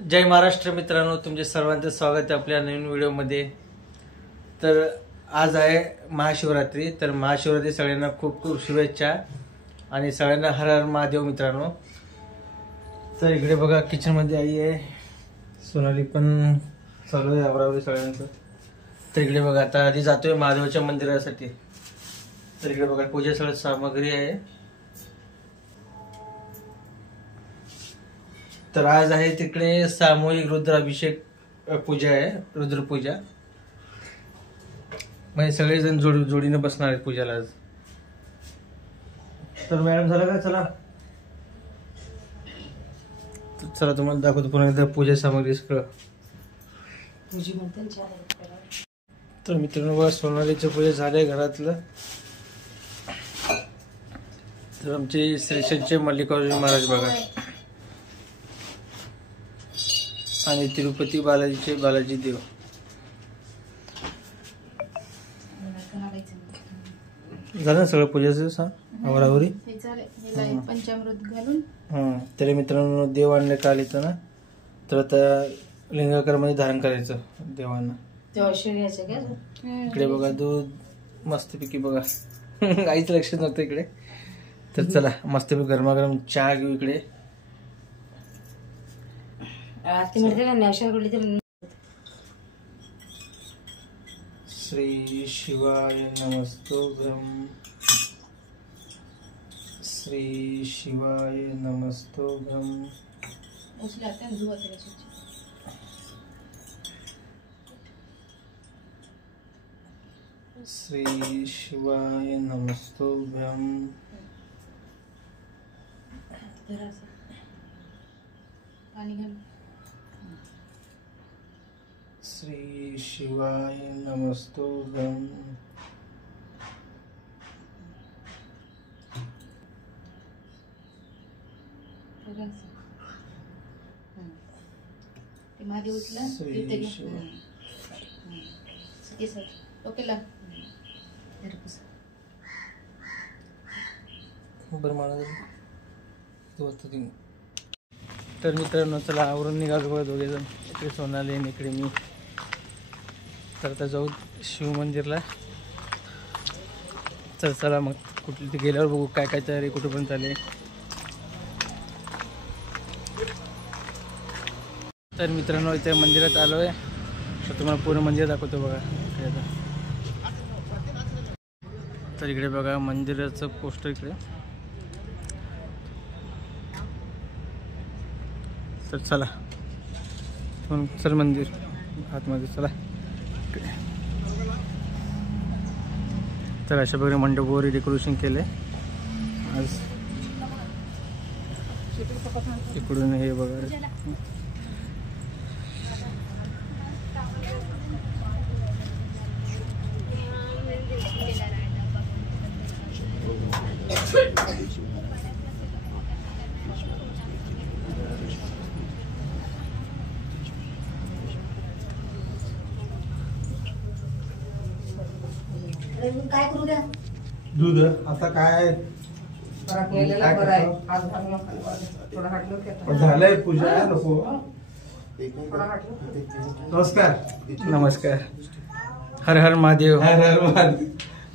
जय महाराष्ट्र मित्रांनो, तुमचे सर्वांचं स्वागत आहे आपल्या नवीन व्हिडिओमध्ये। तर आज आहे महाशिवरात्री। तर महाशिवरात्री सगळ्यांना खूप खूप शुभेच्छा आणि सगळ्यांना हर हर महादेव मित्रांनो। तर इकडे बघा किचन मध्ये आई आहे, सोनाली पण चालू आहे आवरावरी सगळ्यांचं। तर इकडे बघा आता आधी जातोय महादेवाच्या मंदिरासाठी। तर इकडे बघा पूजा सगळं सामग्री आहे। तर आज आहे तिकडे सामूहिक रुद्राभिषेक पूजा आहे, रुद्रपूजा। म्हणजे सगळेजण जोडीने बसणार आहेत पूजाला आज। तर मॅडम झालं का? चला तुम्हाला दाखवतो पुन्हा एकदा पूजा सामग्री सगळं। तर मित्रांनो बघा सोनालीची पूजा झाली घरातलं। तर आमचे श्रीशंचे मल्लिकार्जुन महाराज बघा आणि तिरुपती बालाजीचे बालाजी देव। झालं सगळं पूजेचं आवरावरी पंचामृत घालून। तरी मित्रांनो देव आणले काल इथं ना, तर आता लिंगाकार मध्ये धारण करायचं देवांना। इकडे बघा दूध मस्तपैकी बघा काहीच लक्ष नव्हतं इकडे। तर चला मस्तपैकी गरमागरम चहा घेऊ इकडे। श्री शिवाय नमस्तोभ्यं, श्री शिवाय नमस्तोभ्यं। श्री शिवाय नमस्तोभ्यं। श्री शिवाय नमस्तोभ्यं। महादेव उठला ओकेला तर मित्रांनो चला आवरून निघालो बघा दोघे जण। इकडे सोनाली आणि इकडे मी। तर आता जाऊ शिव मंदिरला। चल चला मग कुठे ते गेल्यावर बघू काय काय तयारी कुठेपर्यंत आले। तर मित्रांनो इथे मंदिरात आलोय, तर तुम्हाला पूर्ण मंदिर दाखवतो बघा इकडे आता। तर इकडे बघा मंदिराचं पोस्टर इकडे। तर चला चल मंदिर आतमध्ये चला। तर अशा प्रकारे मंडपावर डेकोरेशन केले आज। इकडून हे बघा काय करू द्या दूध आता काय झालंय पूजा नको। नमस्कार नमस्कार, हर हर महादेव। हर हर महादेव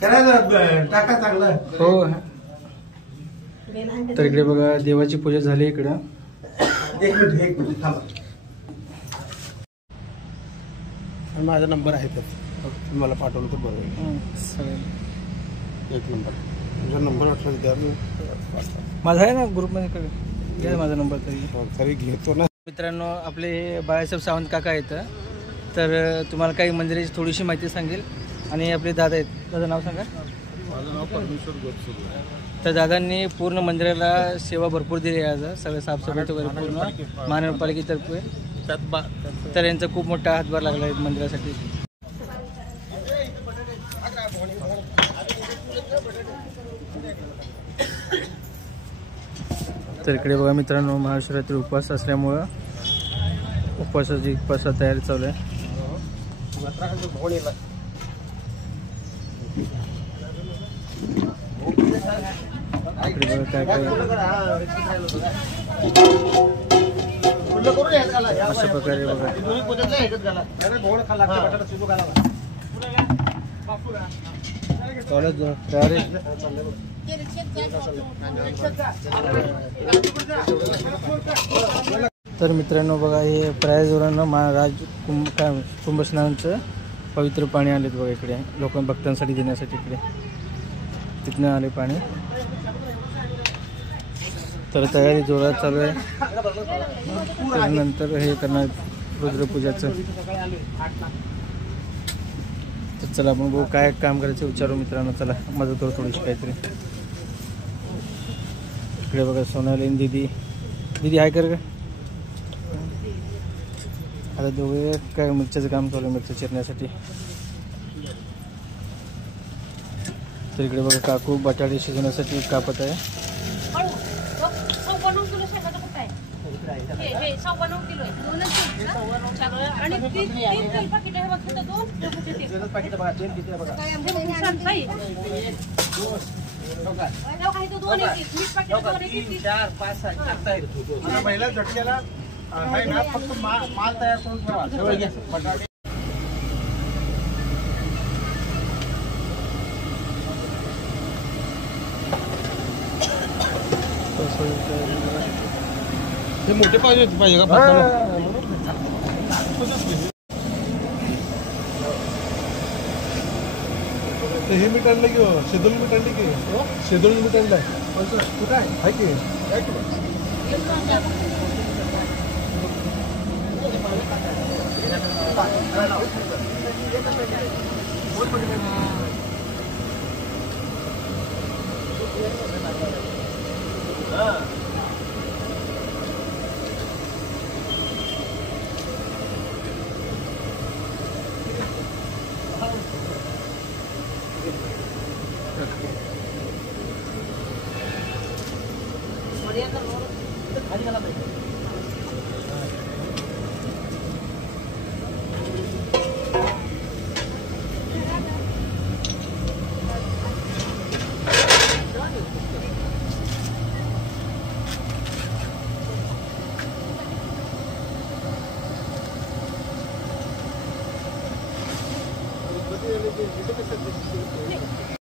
करायचं टाका चांगलं हो। तर इकडे बघा देवाची पूजा झाली इकडं। एक मिनिट थांबा, माझा नंबर आहे त्यात मला पाठवलं तर बरोबर। एक नंबर तुझा नंबर वाटला द्या, माझा आहे ना ग्रुपमध्ये घ्या माझा नंबर तरी घेतो ना। मित्रांनो आपले बाळासाहेब सावंत काका आहेत, तर तुम्हाला काही मंदिराची थोडीशी माहिती सांगेल। आणि आपले दादा आहेत, दादा नाव सांगा। माझं नाव परमेश्वर गोडसे। तर दादांनी पूर्ण मंदिराला सेवा भरपूर दिली आहे आज, सगळं साफसफाई वगैरे पूर्ण महानगरपालिकेतर्फे। तर यांचा खूप मोठा हातभार लागला आहे मंदिरासाठी। तर इकडे बघा मित्रांनो महाशिवरात्री उपवास असल्यामुळं उपवासाची तयारी चालू आहे। इकडे बघा काय काय अशा प्रकारे बघा. तयारी. तर मित्रांनो बघा, हे प्रयागराजवरून महाराज कुंभस्नानाचं पवित्र पाणी आलेत बघा इकडे. लोक भक्तांसाठी देण्यासाठी इकडे तिथनं आले पाणी. तर तयारी जोरात चालू आहे. त्यानंतर हे करणार रुद्रपूजाचं. तर चला आपण बघू काय काम करायचं विचारू मित्रांनो. चला मदत करू थोडीशी काहीतरी. इकडे बघा सोनाली दीदी. दीदी हाय कर का. आता दोघे काय मिरच्याचं काम चालू आहे, मिरच्या चिरण्यासाठी. तर इकडे बघा काकू बटाटे शिजवण्यासाठी कापत आहे. महिला झटक्याला आहे ना, फक्त माल तयार करून ठेवा. बटाटे हे मोठे पाहिजे का. हे मीठ आणलं की शेदूल मीठ आणली की शेदूल मीठ आणलंय. कुठं आहे की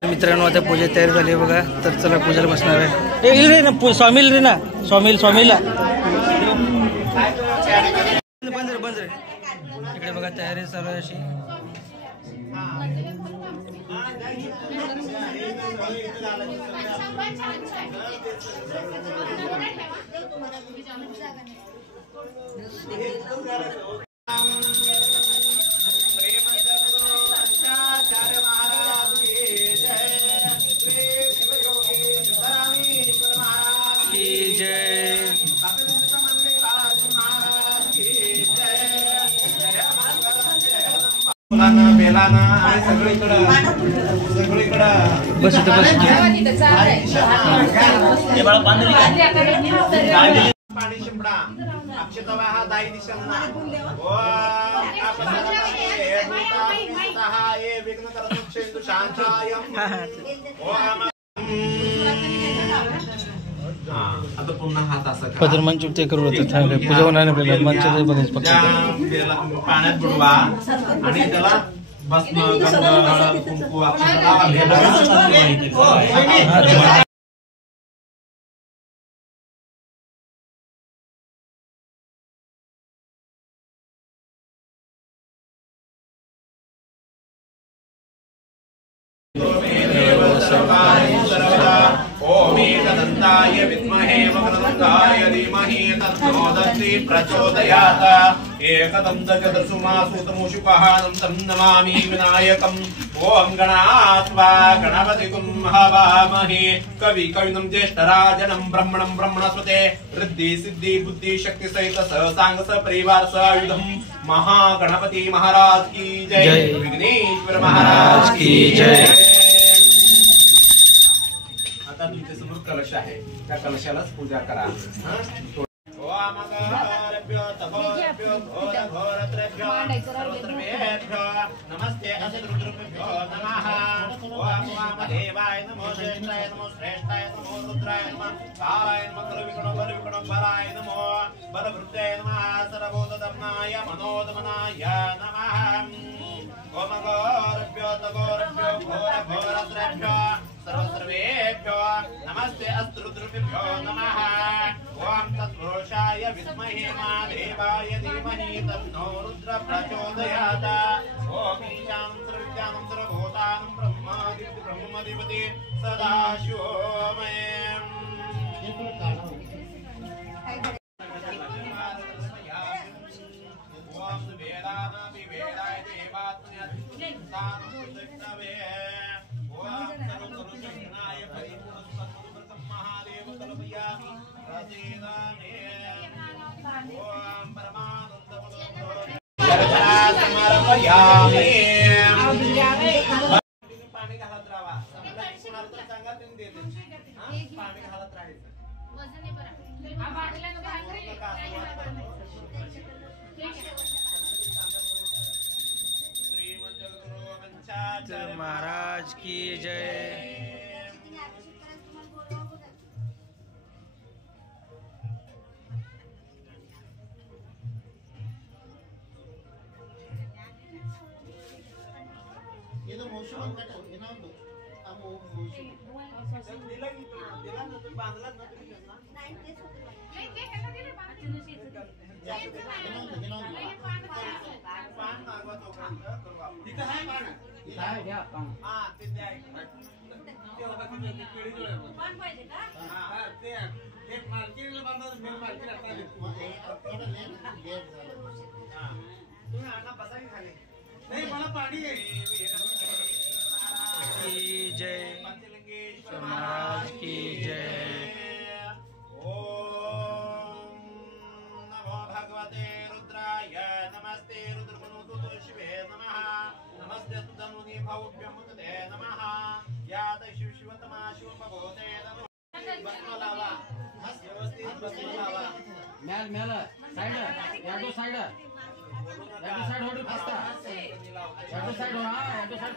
मित्रांनो आता पूजा तयार झाली बघा. तर चला पूजाला बसणार आहे. येईल रे ना स्वामील रे ना स्वामीला बंद रे. इकडे बघा तयारी चालू आहे अशी. बस इथं बस. पाणी शिंपडा अक्षतवा हा दाई दिशांना विघ्न करत शांतायम. आता पुन्हा हात असा पदर मंच ते करू पूजा होणार नाही. आपल्याला मंच बघायचं फक्त. पाण्यात बुडवा आणि त्याला भस्म गंध हळद कुंकू अक्षता ओम एकदन्ताय विद्महे वक्रतुण्डाय धीमहि तन्नो दन्ति प्रचोदयात्. एकदन्तचतुर्सुमासूतमूषिकहानं तं नमामि विनायकम्. ओम गणात्वा गणपतिगुं हवामहे कविनं ज्येष्ठराजनं ब्रह्मणं ब्रह्मणस्पते रिद्धि सिद्धि बुद्धि शक्ति सहित सांग परिवार आयुधं महागणपति महाराज की जय. विघ्नेश्वर महाराज की जय. आता तुमच्या समोर कलश आहे, त्या कलशालाच पूजा करा. नमस्ते असद्रुद्रुभ्यो नमः ओम वामदेवाय नमो ज्येष्ठाय नमो श्रेष्ठाय नमो रुद्राय नमः कालाय नमः बलविकणो नमो बलवृत्ताय नमः सर्वभूतदम्नाय मनोदमनाय नमः ओम गौरभ्यो तगोरभ्यो घोरघोरद्रेभ्यो सर्वसर्वेभ्यो नमस्ते अस्त्रुद्रुभ्यो नमः ओम तत्पुरुषाय विद्महे महादेवाय धीमहि तन्नो रुद्र प्रचोदयात् ओम ईशानं सर्वविद्यानं सर्वभूतानं ब्रह्माधिपति सदाशिवोमयम् ओम वेदानापि वेदाय देवात्मन्यत्तानं पुस्तकवे ओम सर्वसर्वशक्तिनाय परिपूर्णसत्त्वं महादेव कल्पयामि प्रसीदमे ओम परमानन्दं समर्पयामि पाणी घालत राहा कोणाला तर सांगा तुम्ही देते पाणी घालत राहायचं वजन बरा महाराज की जय। ये तो मोशो अंकट है ना तो अब वो मोशो दिला ना तुम्ही बांधला ना तुम्ही त्यांना नाही ते ह्याला दिले पान मागवा तो करू आपण इथं आहे पान हां ते द्या ते होता की केळी जोड पान पाहिजे का हां ते एक मार्केटला बांधून मेल मार्केट आता हां तुम्ही आणा बसा की खाली नाही मला पाणी आहे की जय महाराज की जय। ओम नमो भगवते रुद्राय नमस्ते रुद्रगुणोतु शिवे नमः नमस्ते सुधनुनि भव्यमुते नमः यात शिवशिवतमा शिवभूते नमः बसलावा व्यवस्थित बसलावा मेल साइड याडो साइड होड फस्ता याडो साइड हो हां याडो साइड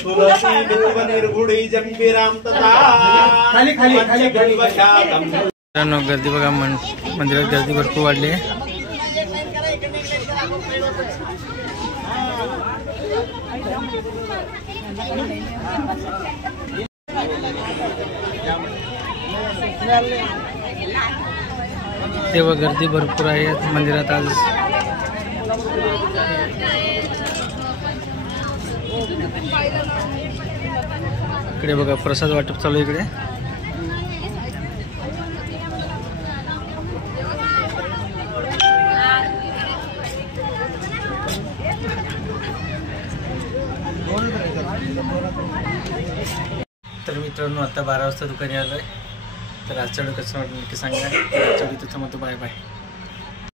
तुलसी बिल्व निर्गुणी जंबिराम तथा खाली मित्रांनो गर्दी बघा मंदिरात गर्दी भरपूर वाढली आहे। तेव्हा गर्दी भरपूर आहे मंदिरात आज। इकडे बघा प्रसाद वाटप चालू इकडे। तर मित्रांनो आता 12 वाजता दुकानी आलोय। तर आजचा व्हिडिओ कसा वाटला नक्की सांगा। आजचा व्हिडिओ थांबतो, बाय बाय।